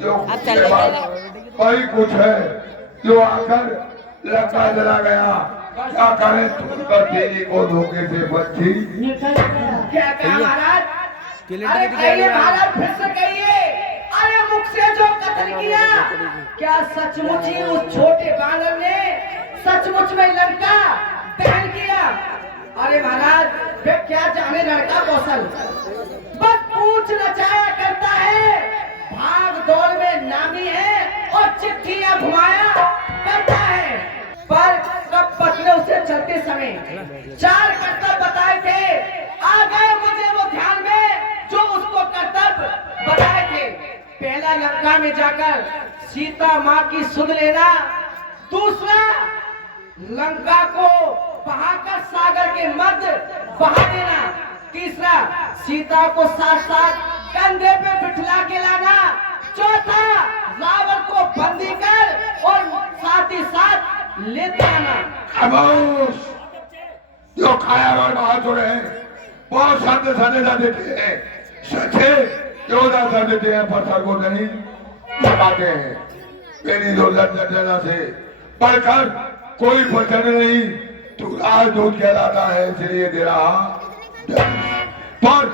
जो वही कुछ है जो आकर लंका चला गया। क्या करें तुम तो तेरी को धोखे से बच्ची। क्या कहा महाराज? अरे कहिए महाराज, फिर से कहिए। अरे मुख से जो कत्ल किया, क्या सचमुच ही उस छोटे बानर ने सचमुच में लंका दहन किया? अरे महाराज, वे क्या जाने लड़का कौशल, बस पूछ नचाया करता है, भाग दौड़ में नामी है और चिट्ठियां घुमाया करता है। पर कब पतले उसे चलते समय 4 कर्तव्य बताए थे, आ गए मुझे वो ध्यान में जो उसको कर्तव्य बताए थे। पहला, लंका में जाकर सीता माँ की सुध लेना। दूसरा, लंका को बहाकर सागर के मध्य बहा देना। तीसरा, सीता को साथ साथ कंधे पे बिठला के लाना। चौथा, रावण को बंदी कर और साथ ही साथ लेते आना। खामोश, जो खाया और बहादुर है बहुत शब्द सजा देते हैं, सच्चे योद्धा कर देते हैं, पर सर को नहीं लगाते हैं। मेरी दुर्लभता से बढ़कर कोई वचन नहीं, तू राजदूत कहलाता है इसलिए दे रहा। पर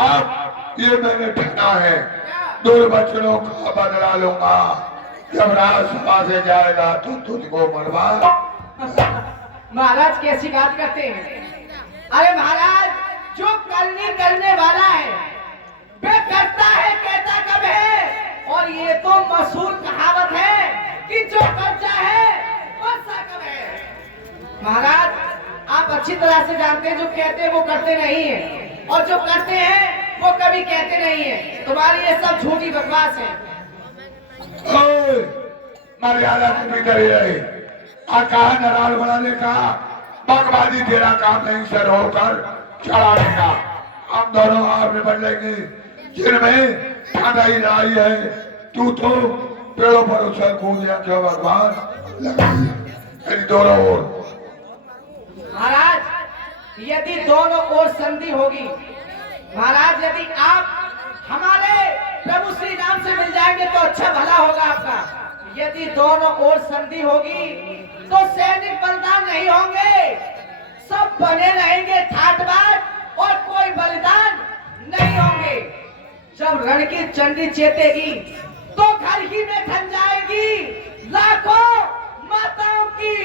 अब ये मैंने ठाना है, दुर्वचनों का बदला लूंगा। जब राजसभा से जाएगा तो तुझको मरवा। महाराज कैसी बात करते हैं? अरे महाराज, जो करने वाला है वे करता है, कहता कब है। और ये तो मशहूर कहावत है कि जो करता है वर्षा कब है। महाराज, आप अच्छी तरह से जानते हैं, जो कहते हैं वो करते नहीं है, और जो करते हैं वो कभी कहते नहीं है। तुम्हारी ये सब झूठी बकवास है। मर्यादा के भीतर ही रहे। और कहा नाराज बनाने का बकवादी तेरा काम नहीं, सर होकर चढ़ाने का। हम दोनों आप निपट लेंगे, जिनमें ठंडाई लाई है। तू तो पेड़ों पर उछल कूद या क्यों भगवान लगाई दोनों ओर। महाराज, यदि दोनों ओर संधि होगी, महाराज यदि आप हमारे प्रभु श्री राम से मिल जाएंगे तो अच्छा भला होगा आपका। यदि दोनों ओर संधि होगी तो सैनिक बलिदान नहीं होंगे, सब बने रहेंगे ठाट बाट, और कोई बलिदान नहीं होंगे। जब रण की चंडी चेतेगी तो घर ही में ठन जाएगी लाखों माताओं की,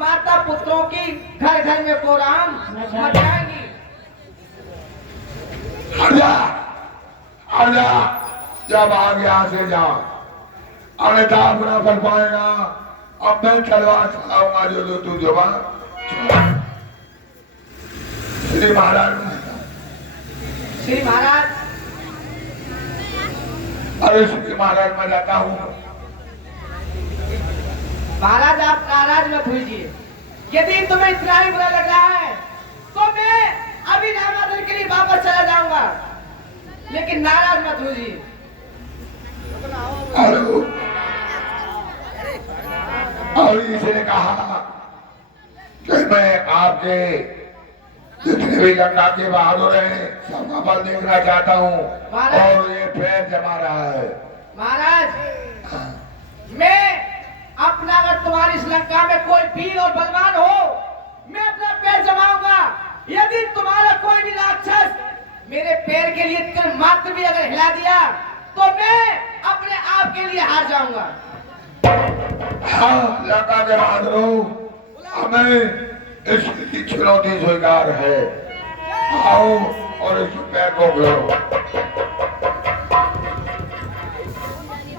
माता पुत्रों की घर घर में प्रोग्राम मच जाएंगी। आजा, जब आ गया से जा, अन्यथा अपना कर पाएगा। अब मैं तलवार चलाऊंगा जो तू जवान। श्री महाराज, श्री महाराज, अरे श्री महाराज मैं जाता हूँ। महाराज आप नाराज मत होइए। यदि तुम्हें इतना ही बुरा लग रहा है तो मैं अभी रामादर के लिए वापस चला जाऊंगा, लेकिन नाराज मत होइए। और इसने कहा कि मैं आपके जितने भी लंका के बहादुर हैं सबका बल देखना चाहता हूँ, और ये पैर जमा रहा है। महाराज, मैं अपना, अगर तुम्हारी इस लंका में कोई वीर और बलवान हो, मैं अपना पैर जमाऊंगा। यदि तुम्हारा कोई भी राक्षस मेरे पैर के लिए तिल मात्र भी अगर हिला दिया तो मैं अपने आप के लिए हार जाऊंगा। हाँ लंका के बहादुरों, हमें इसकी चुनौती स्वीकार है। आओ और इस पैर को गिरो।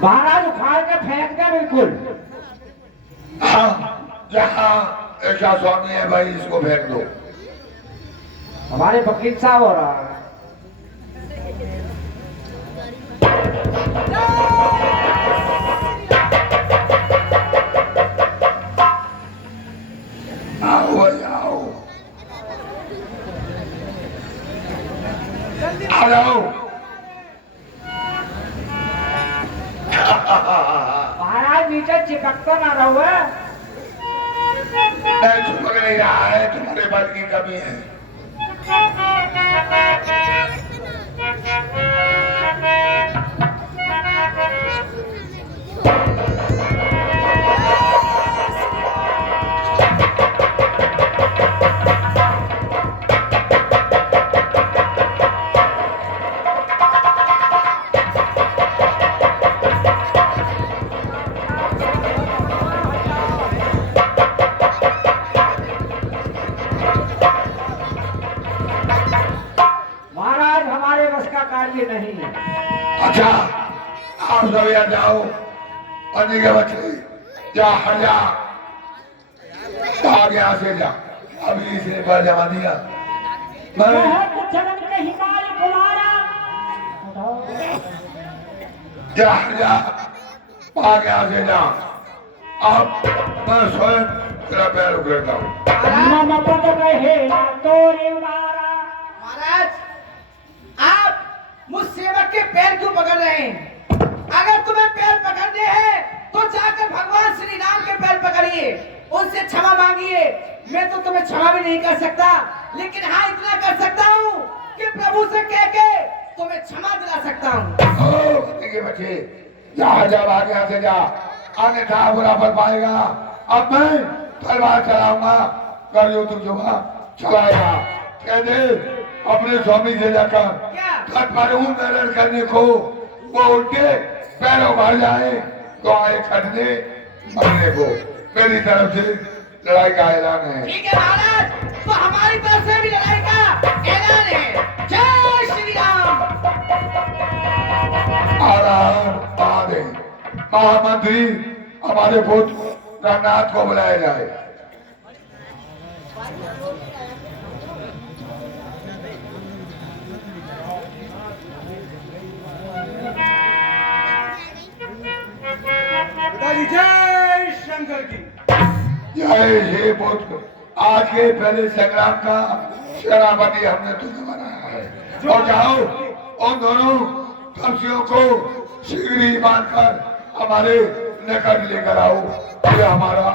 महाराज उखाड़ के फेंक दे बिल्कुल। हाँ, जहाँ ऐसा स्वामी है भाई इसको फेंक दो। हमारे वकील साहब हो रहा है। आओ भाई आओ, आ जाओ। महाराज नीचे चिपकता ना रहो। नहीं चिपक नहीं रहा है, तुम्हारे बल की कमी है। आप सब यहाँ जाओ, अन्य के बच्चे जा, हट जा, भाग यहाँ से जा। अभी इसने पर जमा दिया, मैं जा, हट जा, भाग यहाँ से जा। अब मैं स्वयं तेरा पैर उगड़ता हूँ। महाराज, आप मुझ सेवक के पैर क्यों पकड़ रहे हैं? अगर तुम्हें पैर पकड़ने हैं तो जाकर भगवान श्री राम के पैर पकड़िए, उनसे क्षमा मांगिए। मैं तो तुम्हें क्षमा भी नहीं कर सकता, लेकिन हाँ इतना कर सकता हूँ कि प्रभु से कह के तुम्हें क्षमा दिला सकता हूँ। के बच्चे जा, जा, भाग यहाँ से जा, अन्यथा बुरा फल पाएगा। अब मैं तलवार चलाऊंगा, कर जो तू जो चलाएगा। कह दे अपने स्वामी से जाकर तट पर मेरे करने को, वो उनके पैरों भर जाए तो आए खटने मरने को। मेरी तरफ से लड़ाई का ऐलान है। ठीक है महाराज, तो हमारी तरफ से भी लड़ाई का ऐलान है। जय श्री राम। महादेव, महामंत्री हमारे पुत्र रघुनाथ को बुलाया जाए। जय शंकर की जय हे पुत्र, आज के पहले संग्राम का सेनापति हमने तुझे बनाया है। और जाओ उन दोनों कपसियों को शीघ्र ही मानकर हमारे निकट लेकर आओ, ये हमारा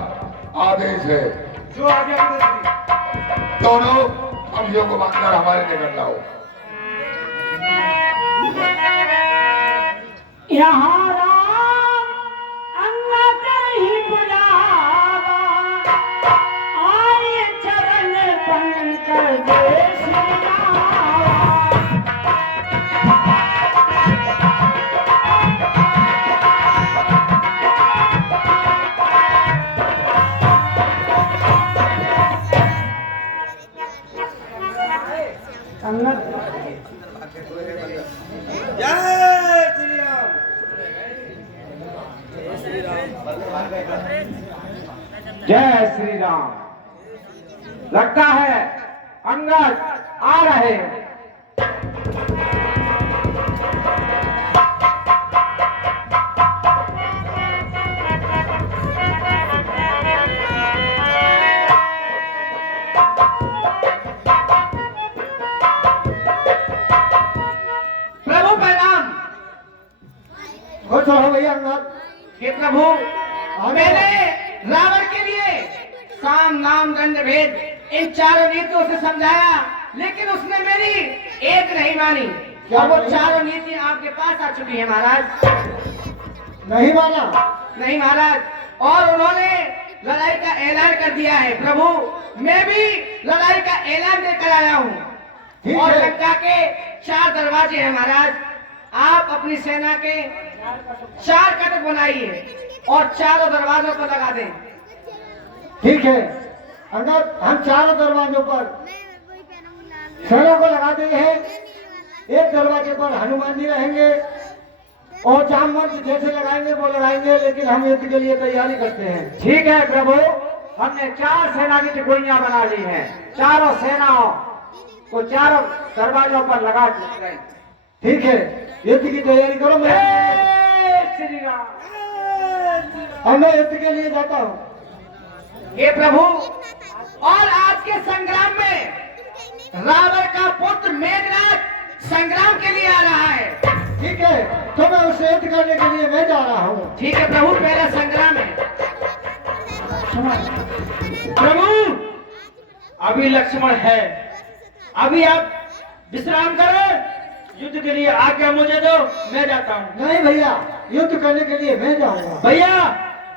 आदेश है। जो आज्ञा प्रभु। दोनों कपसियों को मानकर हमारे निकट लाओ। यहाँ राम अंगद ही बुलावा, आए चरण पंकज श्री राम। जय श्री राम। लगता है अंगद आ रहे हैं। प्रभु प्रणाम। खुश हो भैया अंगद। हे प्रभु, मैंने रावण के लिए साम नाम दंड भेद इन चारों नीतियों से समझाया, लेकिन उसने मेरी एक नहीं मानी। और वो चारों नीति आपके पास आ चुकी है महाराज। नहीं माना? नहीं महाराज, और उन्होंने लड़ाई का ऐलान कर दिया है। प्रभु, मैं भी लड़ाई का ऐलान देकर आया हूँ। और लंका के 4 दरवाजे हैं महाराज। आप अपनी सेना के 4 कटक बनाइए और चारों दरवाजों पर लगा दें। ठीक है अंगद, हम चारों दरवाजों पर सेना को लगा देंगे हैं। एक दरवाजे पर हनुमान जी रहेंगे और जामवंत जैसे लगाएंगे वो लगाएंगे, लेकिन हम युद्ध के लिए तैयारी करते हैं। ठीक है प्रभु, हमने 4 सेना की टुकड़ियां बना ली हैं। चारों सेनाओं को चारों दरवाजों पर लगा देंगे। ठीक है, युद्ध की तैयारी करो। मैं श्री राम, और मैं युद्ध के लिए जाता हूँ। हे प्रभु, और आज के संग्राम में रावण का पुत्र मेघनाथ संग्राम के लिए आ रहा है। ठीक है, तो मैं उसे युद्ध करने के लिए मैं जा रहा हूँ। ठीक है प्रभु, पहला संग्राम है। प्रभु, अभी लक्ष्मण है, अभी आप विश्राम करें। युद्ध के लिए आज्ञा मुझे दो, मैं जाता हूँ। नहीं भैया, युद्ध करने के लिए मैं जाऊंगा। भैया,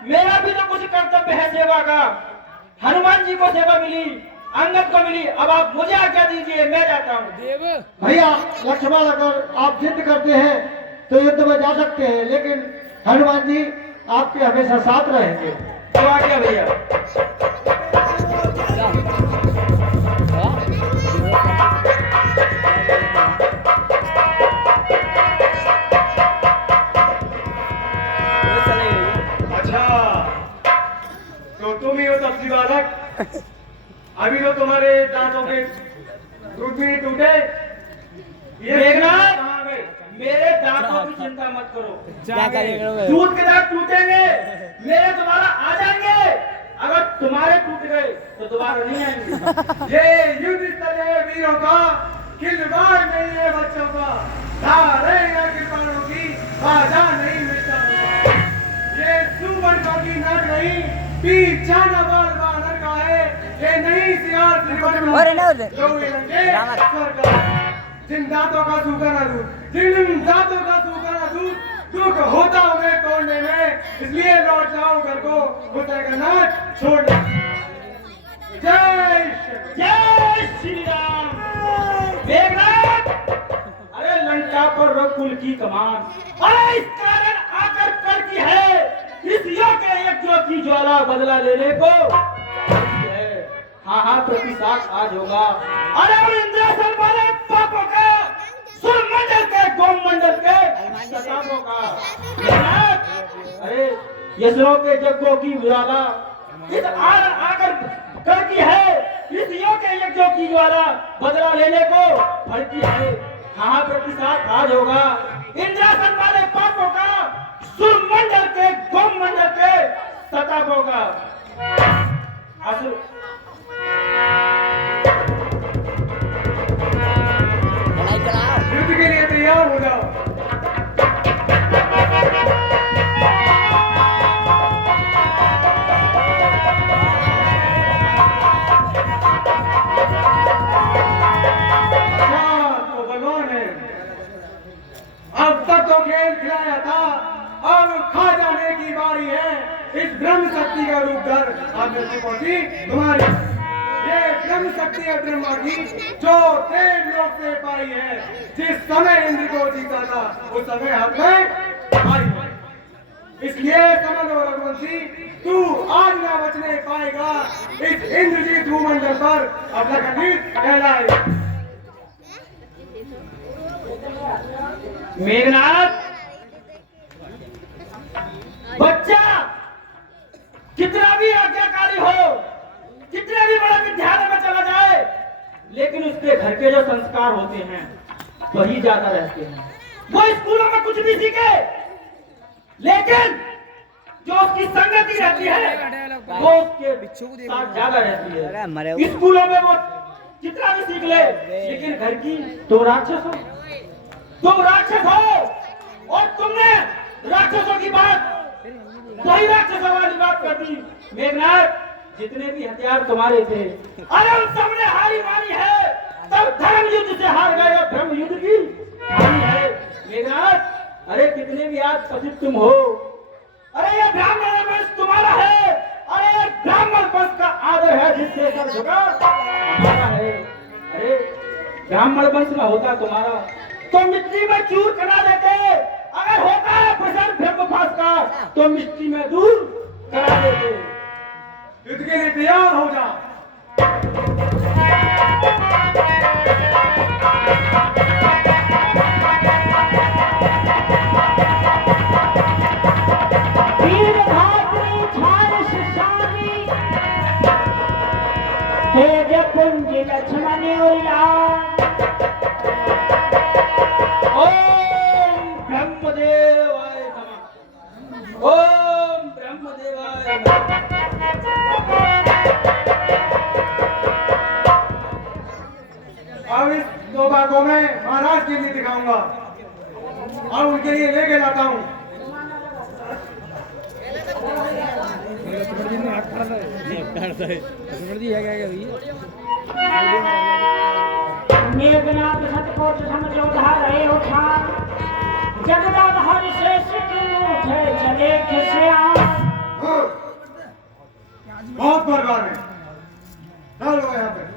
मेरा भी तो कुछ कर्तव्य है सेवा का। हनुमान जी को सेवा मिली, अंगद को मिली, अब आप मुझे आज्ञा दीजिए, मैं जाता हूँ। भैया लक्ष्मण, अगर आप जिद करते हैं तो युद्ध में जा सकते हैं, लेकिन हनुमान जी आपके हमेशा साथ रहेंगे। तो आज्ञा भैया। अभी तो तुम्हारे दांतों के दूध भी नहीं टूटे। ये देखना मेरे दांतों की चिंता मत करो, दूध के दांत टूटेंगे मेरे दोबारा आ जाएंगे, अगर तुम्हारे टूट गए तो दोबारा नहीं आएंगे। ये युद्ध स्थल है वीरों का, खिलवाड़ नहीं है बच्चों का, धारे कृपाणों की बाधा नहीं मिटता होगा। ये सुमन का की नाट नहीं, पीछा न बाल बानर का है, ये नहीं सियार जिन दांतों का सूखा ना दूध, जिन दांतों का सूखा ना दूध, दुख होता उन्हें तोड़ने में, इसलिए लौट जाओ घर को, होता का नाच छोड़ दो। जय श्री राम। मेघनाथ, अरे लंका पर रघुकुल की कमान, अरे इस कारण आकर कर की है, इस योग के यज्ञों की ज्वाला बदला लेने को। हाँ हाँ प्रतिसाद आज होगा। अरे इंद्रासन वाले पापों का, सुरमंडल के गोमंडल के सतापों का, अरे यशरों के यज्ञों की ज्वाला इस आकर करती है, इस योग के यज्ञों की ज्वाला बदला लेने को फलती है। हाँ प्रतिसाद आज होगा। इंद्रासन वाले पापों का, सुरमंडल के गोमंडल के सतापों का। युद्ध के लिए तैयार हो जाओ। तो भगवान है, अब तक तो खेल खिलाया था, अब खा जाने की बारी है। इस ब्रह्म शक्ति का रूप धर आकृति पहुंची तुम्हारी। ये ब्रह्म शक्ति है ब्रह्मा की, जो देव लोक से पाई है। जिस समय इंद्र को जीता था उस समय हाथ में आई है। इसलिए समझ लो रघुवंशी, तू आज ना बचने पाएगा। इस इंद्रजीत भूमंडल पर अब लखनदीप कहलाएगा। मेघनाथ, बच्चा कितना भी आज्ञाकारी हो, कितने भी बड़ा विद्यालय में चला जाए, लेकिन उसके घर के जो संस्कार होते हैं वही ज्यादा रहते हैं। वो स्कूलों में कुछ भी सीखे, लेकिन जो उसकी संगति रहती है वो उसके साथ ज्यादा रहती है। स्कूलों में वो कितना भी सीख ले, लेकिन घर की तुम राक्षस हो, तुम राक्षस हो, और तुमने राक्षसों की बात, वही राक्षसों वाली बात कर दी। मेघनाथ, जितने भी हथियार तुम्हारे थे, अरे उन सबने हारी मारी है, तब धर्म युद्ध से हार गए, और धर्म युद्ध की हारी है। मेघनाथ, अरे कितने भी आज पतित तुम हो, अरे ये ब्राह्मण वंश तुम्हारा है, अरे ये ब्राह्मण वंश का आदर है जिससे सब झुका हमारा है। अरे ब्राह्मण वंश में होता तुम्हारा तो मिट्टी में चूर करा देते, अगर होता है प्रसाद ब्रह्मपास का तो मिट्टी में दूर करा देते। युद्ध के लिए तैयार हो जा। तेज कुंज लक्ष्मण ओम ब्रह्मदेवाय नमः, ओम ब्रह्मदेवाय नमः। अब इस दो भागों में महाराज के लिए दिखाऊंगा और उनके लिए लेके लाता हूँ। मेघनाथ सतकोट समझौधा रहे उठा, जगदाधार शेष की उठे चले खिसियां। बहुत बरबार है, डालो यहाँ पे।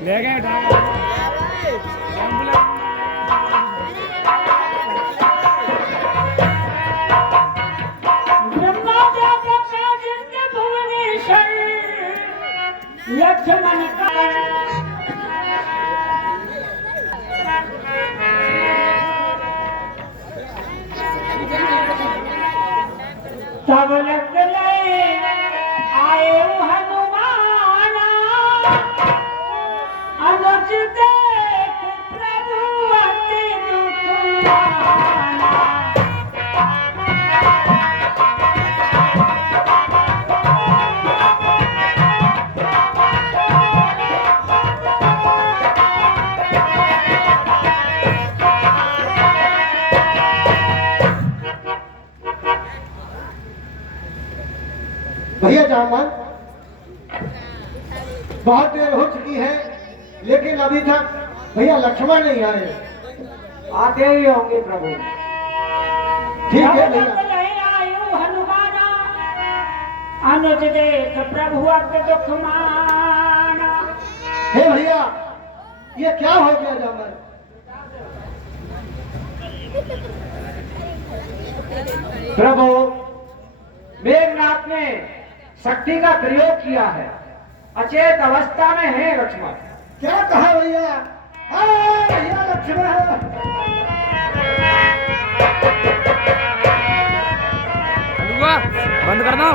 ले गए लक्ष्मण का तब लग आए हनुमाना अनुज देख प्रभु अति दुखमाना। भैया जामन, बहुत देर हो चुकी है लेकिन अभी तक भैया लक्ष्मण नहीं आए। आते ही होंगे प्रभु। ठीक है तब भैया। लग आयु हनुमाना अनुज देख प्रभु अति दुखमाना। हे भैया, ये क्या हो गया जामन? प्रभु, मेघनाथ ने शक्ति का प्रयोग किया है, अचेत अवस्था में है लक्ष्मण। क्या कहा भैया? भैया लक्ष्मण बंद करना।